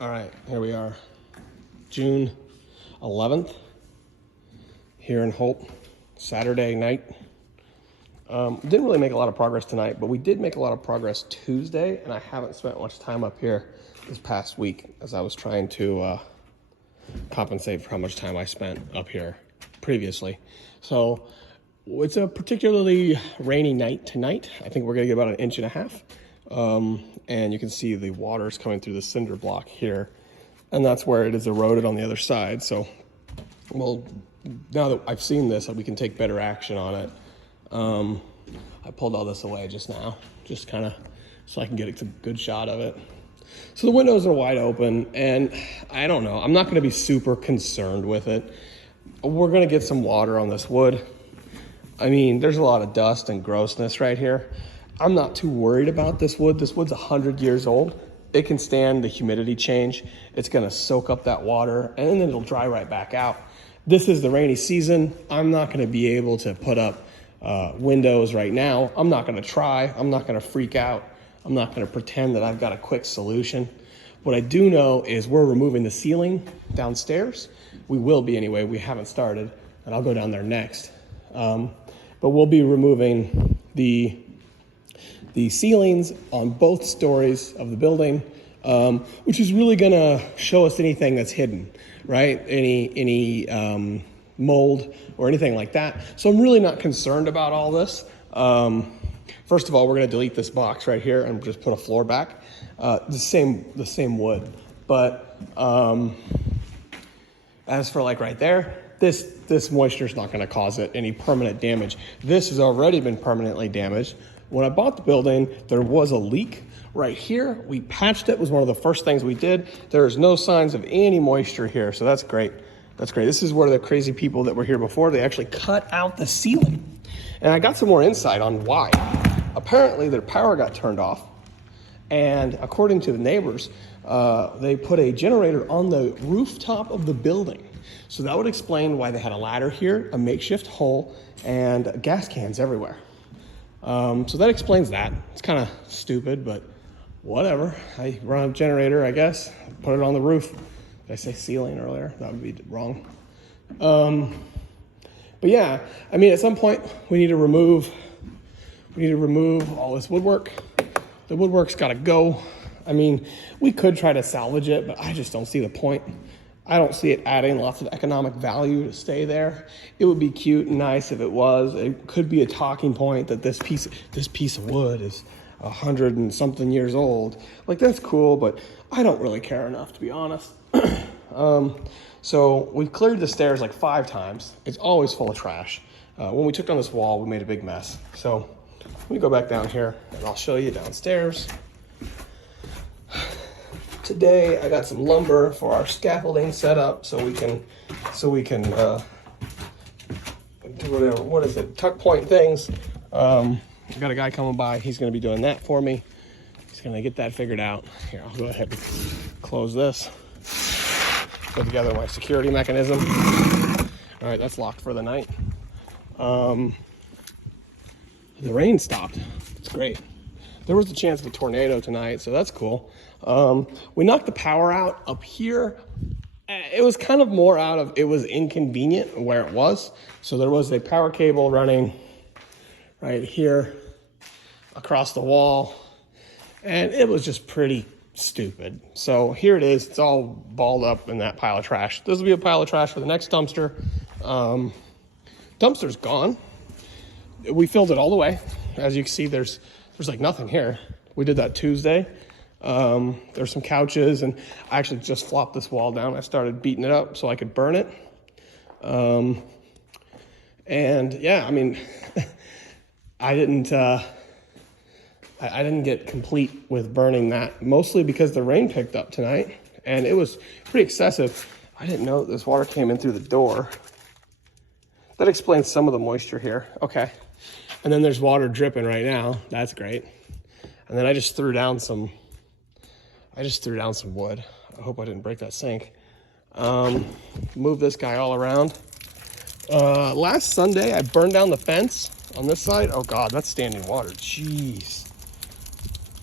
All right, here we are, June 11th, here in Holt, Saturday night. Didn't really make a lot of progress tonight, but we did make a lot of progress Tuesday, and I haven't spent much time up here this past week as I was trying to compensate for how much time I spent up here previously. So it's a particularly rainy night tonight. I think we're gonna get about 1.5 inches. And you can see the water's coming through the cinder block here, and that's where it is eroded on the other side. So, well, now that I've seen this, we can take better action on it. I pulled all this away just now, just kind of so I can get a good shot of it. So the windows are wide open, and I don't know, I'm not gonna be super concerned with it. We're gonna get some water on this wood. I mean, there's a lot of dust and grossness right here. I'm not too worried about this wood. This wood's 100 years old. It can stand the humidity change. It's gonna soak up that water, and then it'll dry right back out. This is the rainy season. I'm not gonna be able to put up windows right now. I'm not gonna try. I'm not gonna freak out. I'm not gonna pretend that I've got a quick solution. What I do know is we're removing the ceiling downstairs. We will be anyway. We haven't started, and I'll go down there next. But we'll be removing the ceilings on both stories of the building, which is really gonna show us anything that's hidden, right? Any mold or anything like that. So I'm really not concerned about all this. First of all, we're gonna delete this box right here and just put a floor back. The same wood. But as for like right there, this moisture is not gonna cause it any permanent damage. This has already been permanently damaged. When I bought the building, there was a leak right here. We patched it. It was one of the first things we did. There is no signs of any moisture here, so that's great. That's great. This is where the crazy people that were here before, they actually cut out the ceiling. And I got some more insight on why. Apparently their power got turned off, and according to the neighbors, they put a generator on the rooftop of the building. So that would explain why they had a ladder here, a makeshift hole, and gas cans everywhere. So that explains that. It's kind of stupid, but whatever. I run a generator, I guess, put it on the roof. Did I say ceiling earlier? That would be wrong. But yeah, I mean, at some point we need to remove all this woodwork. The woodwork's got to go. I mean, we could try to salvage it, but I just don't see the point. I don't see it adding lots of economic value to stay there. It would be cute and nice if it was. It could be a talking point that this piece of wood is 100 and something years old. Like, that's cool, but I don't really care enough, to be honest. So we've cleared the stairs like 5 times. It's always full of trash. When we took down this wall, we made a big mess. So let me go back down here and I'll show you downstairs. Today I got some lumber for our scaffolding set up so we can do whatever, what is it, tuck point things. I got a guy coming by. He's going to be doing that for me. He's going to get that figured out. Here, I'll go ahead and close this. Put together my security mechanism. All right, that's locked for the night. The rain stopped. It's great. There was a chance of a tornado tonight, so that's cool. We knocked the power out up here. It was kind of more out of, it was inconvenient where it was. So there was a power cable running right here across the wall, and it was just pretty stupid. So here it is. It's all balled up in that pile of trash. This will be a pile of trash for the next dumpster. Dumpster's gone. We filled it all the way. As you can see, there's like nothing here. We did that Tuesday. There's some couches, and I actually just flopped this wall down. I started beating it up so I could burn it. And yeah, I mean, I didn't get complete with burning that, mostly because the rain picked up tonight and it was pretty excessive. I didn't know that this water came in through the door. That explains some of the moisture here. Okay. And then there's water dripping right now. That's great. And then I just threw down some wood. I hope I didn't break that sink. Move this guy all around. Last Sunday, I burned down the fence on this side. Oh God, that's standing water. Jeez.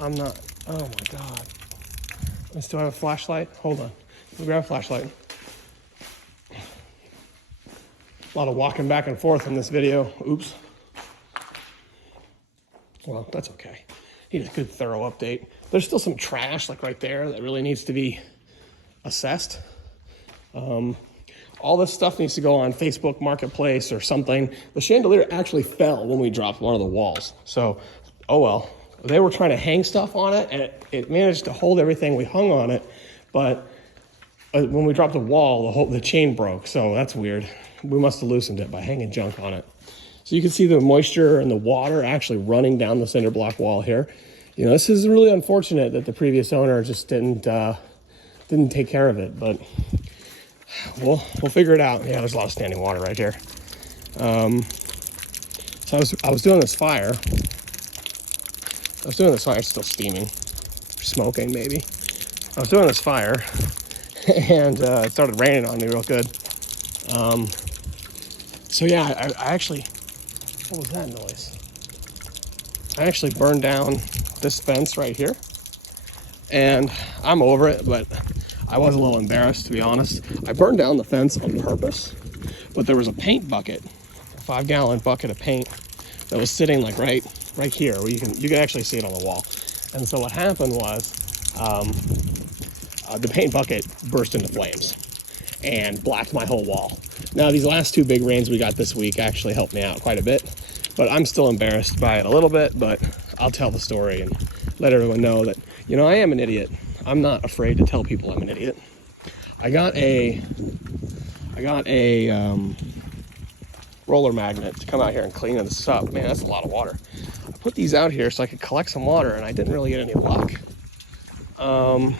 Oh my God. I still have a flashlight. Hold on. Let me grab a flashlight. A lot of walking back and forth in this video. Oops. Well, that's okay. Need a good thorough update. There's still some trash like right there that really needs to be assessed. All this stuff needs to go on Facebook Marketplace or something. The chandelier actually fell when we dropped one of the walls. So, oh well. They were trying to hang stuff on it, and it managed to hold everything we hung on it. But when we dropped the wall, the chain broke. So that's weird. We must have loosened it by hanging junk on it. So you can see the moisture and the water actually running down the cinder block wall here. You know, this is really unfortunate that the previous owner just didn't take care of it, but we'll figure it out. Yeah, there's a lot of standing water right here. So I was doing this fire. It's still steaming, smoking maybe. I was doing this fire, and it started raining on me real good. So yeah, I actually, what was that noise? I actually burned down this fence right here, and I'm over it, but I was a little embarrassed, to be honest. I burned down the fence on purpose, but there was a paint bucket, a 5-gallon bucket of paint that was sitting like right here, where you can actually see it on the wall. And so what happened was the paint bucket burst into flames and blacked my whole wall. Now, these last 2 big rains we got this week actually helped me out quite a bit, but I'm still embarrassed by it a little bit, but I'll tell the story and let everyone know that, you know, I am an idiot. I'm not afraid to tell people I'm an idiot. I got a roller magnet to come out here and clean this up. Man, that's a lot of water. I put these out here so I could collect some water, and I didn't really get any luck. But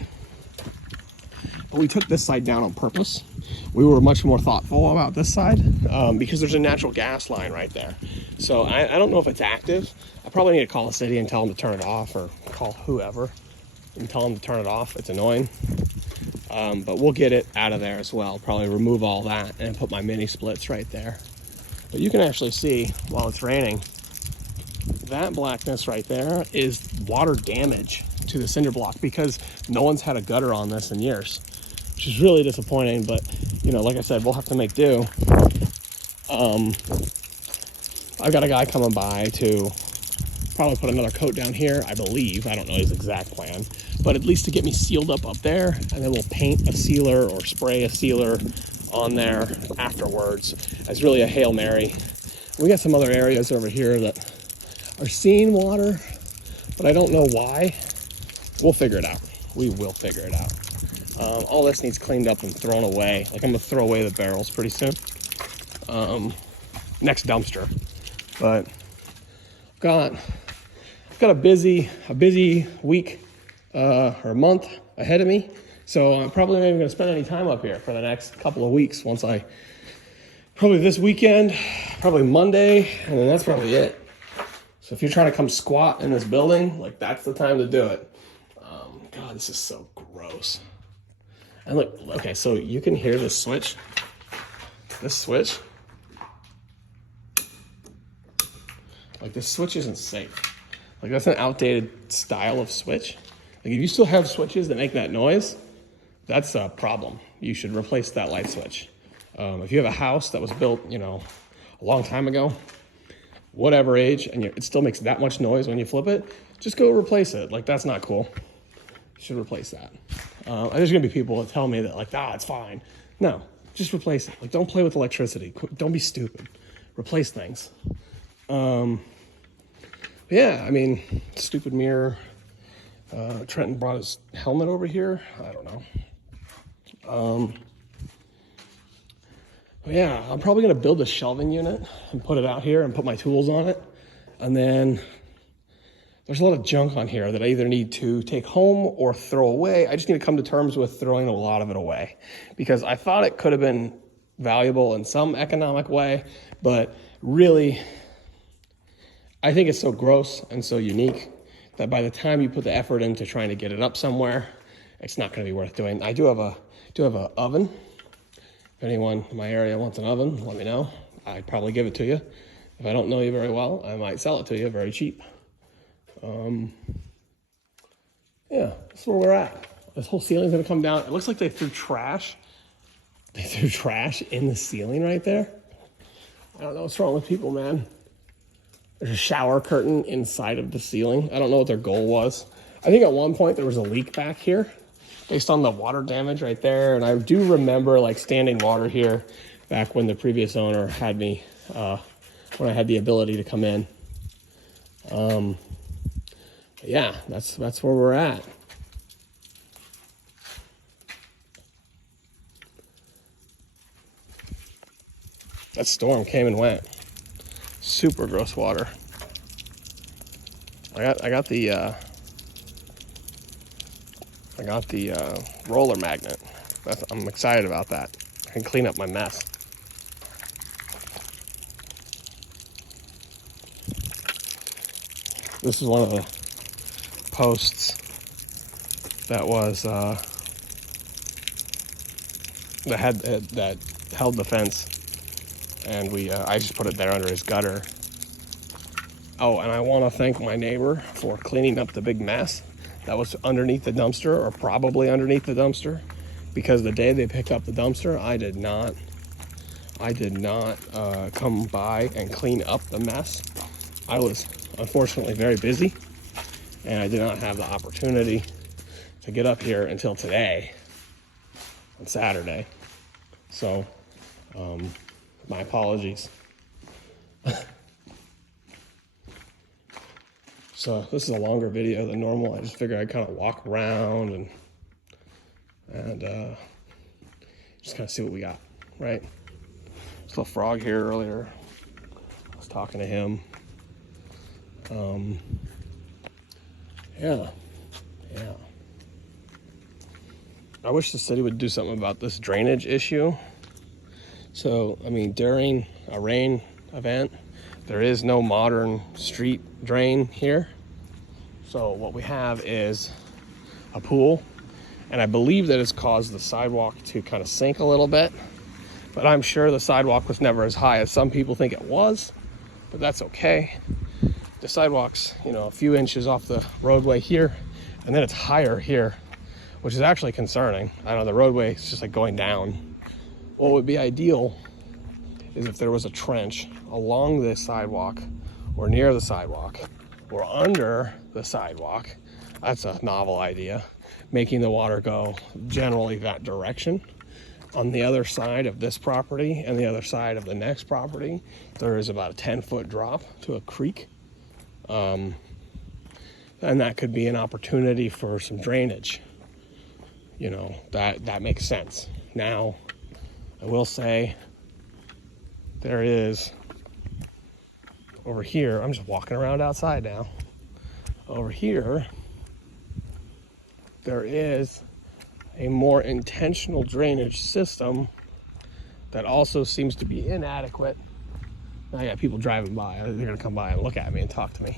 we took this side down on purpose. We were much more thoughtful about this side because there's a natural gas line right there. So I don't know if it's active. I probably need to call the city and tell them to turn it off, or call whoever and tell them to turn it off. It's annoying. But we'll get it out of there as well. Probably remove all that and put my mini splits right there. But you can actually see while it's raining, that blackness right there is water damage to the cinder block because no one's had a gutter on this in years, which is really disappointing. But, you know, like I said, we'll have to make do. I've got a guy coming by to probably put another coat down here, I believe. I don't know his exact plan, but at least to get me sealed up there, and then we'll paint a sealer or spray a sealer on there afterwards as really a Hail Mary. We got some other areas over here that are seeing water, but I don't know why. We'll figure it out. We will figure it out. All this needs cleaned up and thrown away. Like, I'm gonna throw away the barrels pretty soon. Next dumpster. But I've got a busy week or month ahead of me. So I'm probably not even going to spend any time up here for the next couple of weeks. Probably this weekend, probably Monday, and then that's probably it. So if you're trying to come squat in this building, like, that's the time to do it. God, this is so gross. And look, okay, so you can hear this switch. This switch. Like, this switch isn't safe. Like, that's an outdated style of switch. Like, if you still have switches that make that noise, that's a problem. You should replace that light switch. If you have a house that was built, you know, a long time ago, whatever age, and it still makes that much noise when you flip it, just go replace it. Like, that's not cool. You should replace that. There's gonna be people that tell me that, like, it's fine. No, just replace it. Like, don't play with electricity. Don't be stupid. Replace things. Yeah, I mean, stupid mirror. Trenton brought his helmet over here. I don't know. Yeah, I'm probably gonna build a shelving unit and put it out here and put my tools on it. And then there's a lot of junk on here that I either need to take home or throw away. I just need to come to terms with throwing a lot of it away, because I thought it could have been valuable in some economic way, but really, I think it's so gross and so unique that by the time you put the effort into trying to get it up somewhere, it's not going to be worth doing. I do have an oven. If anyone in my area wants an oven, let me know. I'd probably give it to you. If I don't know you very well, I might sell it to you very cheap. Yeah, that's where we're at. This whole ceiling's gonna come down. It looks like they threw trash. They threw trash in the ceiling right there. I don't know what's wrong with people, man. There's a shower curtain inside of the ceiling. I don't know what their goal was. I think at one point there was a leak back here based on the water damage right there. And I do remember like standing water here back when the previous owner had me, when I had the ability to come in. Yeah, that's where we're at. That storm came and went. Super gross water. I got the roller magnet. I'm excited about that. I can clean up my mess. This is one of the posts that was that held the fence, and I just put it there under his gutter. Oh, and I want to thank my neighbor for cleaning up the big mess that was underneath the dumpster, or probably underneath the dumpster, because the day they picked up the dumpster, I did not come by and clean up the mess. I was unfortunately very busy, and I did not have the opportunity to get up here until today, on Saturday. So, my apologies. So this is a longer video than normal. I just figured I'd kind of walk around and just kind of see what we got, right? There's a little frog here earlier. I was talking to him. Yeah. I wish the city would do something about this drainage issue. So, I mean, during a rain event, there is no modern street drain here. So what we have is a pool, and I believe that it's caused the sidewalk to kind of sink a little bit, but I'm sure the sidewalk was never as high as some people think it was, but that's okay. The sidewalk's, a few inches off the roadway here, and then it's higher here, which is actually concerning. I know the roadway is just like going down. What would be ideal is if there was a trench along this sidewalk, or near the sidewalk, or under the sidewalk. That's a novel idea. Making the water go generally that direction. On the other side of this property and the other side of the next property, there is about a 10-foot drop to a creek. And that could be an opportunity for some drainage. That makes sense. Now, I will say, there is, over here, I'm just walking around outside now. Over here, there is a more intentional drainage system that also seems to be inadequate. Now I got people driving by. They're gonna come by and look at me and talk to me.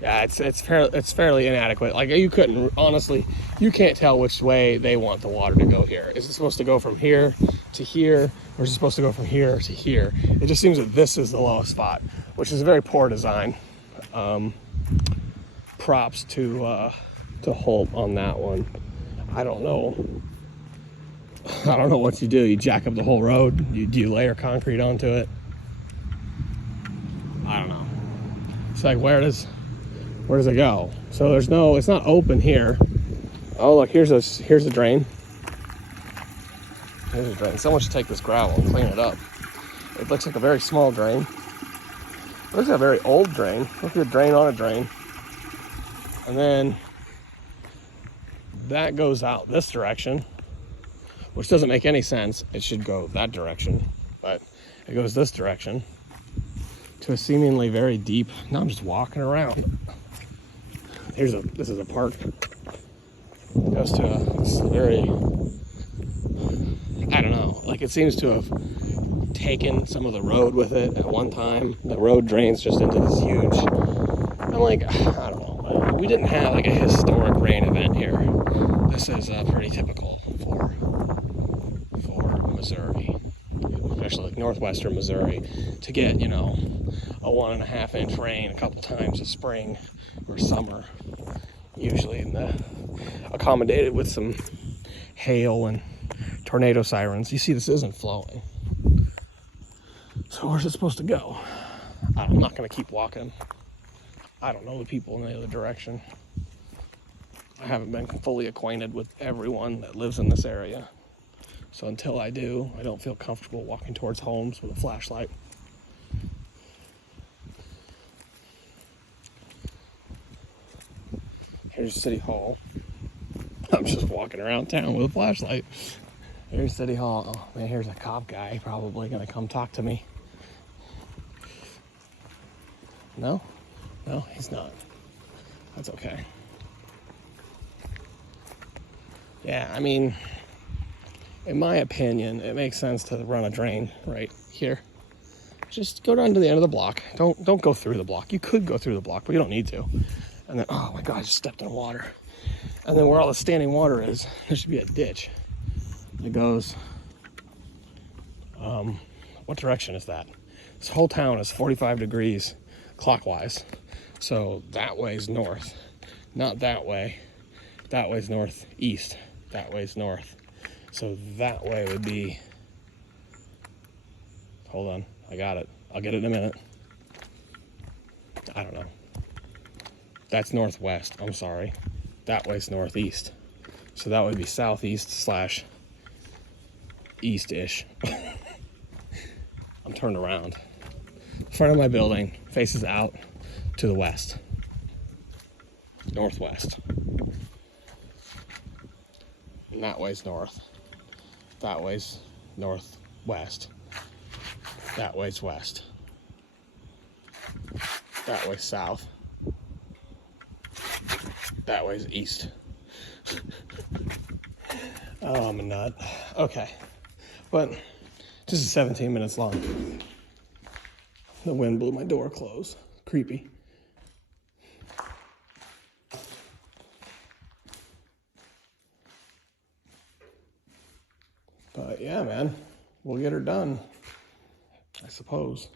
Yeah, it's fairly inadequate. Like, you couldn't, honestly, you can't tell which way they want the water to go here. Is it supposed to go from here to here, or is it supposed to go from here to here? It just seems that this is the lowest spot, which is a very poor design. Props to Holt on that one. I don't know what you do. You jack up the whole road? Do you layer concrete onto it? I don't know. It's like, where does it go? So it's not open here. Oh, look, here's a drain. Here's a drain. Someone should take this gravel and clean it up. It looks like a very small drain. It looks like a very old drain. Look at a drain on a drain. And then that goes out this direction, which doesn't make any sense. It should go that direction, but it goes this direction to a seemingly very deep. Now I'm just walking around. This is a park. It goes to this very, I don't know, like, it seems to have taken some of the road with it at one time. The road drains just into this huge, I'm like, I don't know. We didn't have like a historic rain event here. This is pretty typical for Missouri, especially like northwestern Missouri, to get, a 1.5 inch rain a couple times a spring or summer. usually accommodated with some hail and tornado sirens. You see, this isn't flowing. So where's it supposed to go? I'm not going to keep walking. I don't know the people in the other direction. I haven't been fully acquainted with everyone that lives in this area. So until I do, I don't feel comfortable walking towards homes with a flashlight. Here's City Hall. I'm just walking around town with a flashlight. Here's City Hall. Oh man, here's a cop guy probably gonna come talk to me. No, he's not. That's okay. Yeah, I mean, in my opinion, it makes sense to run a drain right here. Just go down to the end of the block. Don't go through the block. You could go through the block, but you don't need to. And then, oh my God, I just stepped in water. And then where all the standing water is, there should be a ditch that goes, what direction is that? This whole town is 45 degrees clockwise. So that way's north, not that way. That way's northeast, that way's north. So that way would be, hold on, I got it. I'll get it in a minute. I don't know. That's northwest, I'm sorry. That way's northeast. So that would be southeast slash east-ish. I'm turned around. The front of my building faces out to the west. Northwest. And that way's north. That way's northwest. That way's west. That way's south. That way's east. Oh, I'm a nut. Okay. But this is 17 minutes long. The wind blew my door closed. Creepy. But yeah, man, we'll get her done, I suppose.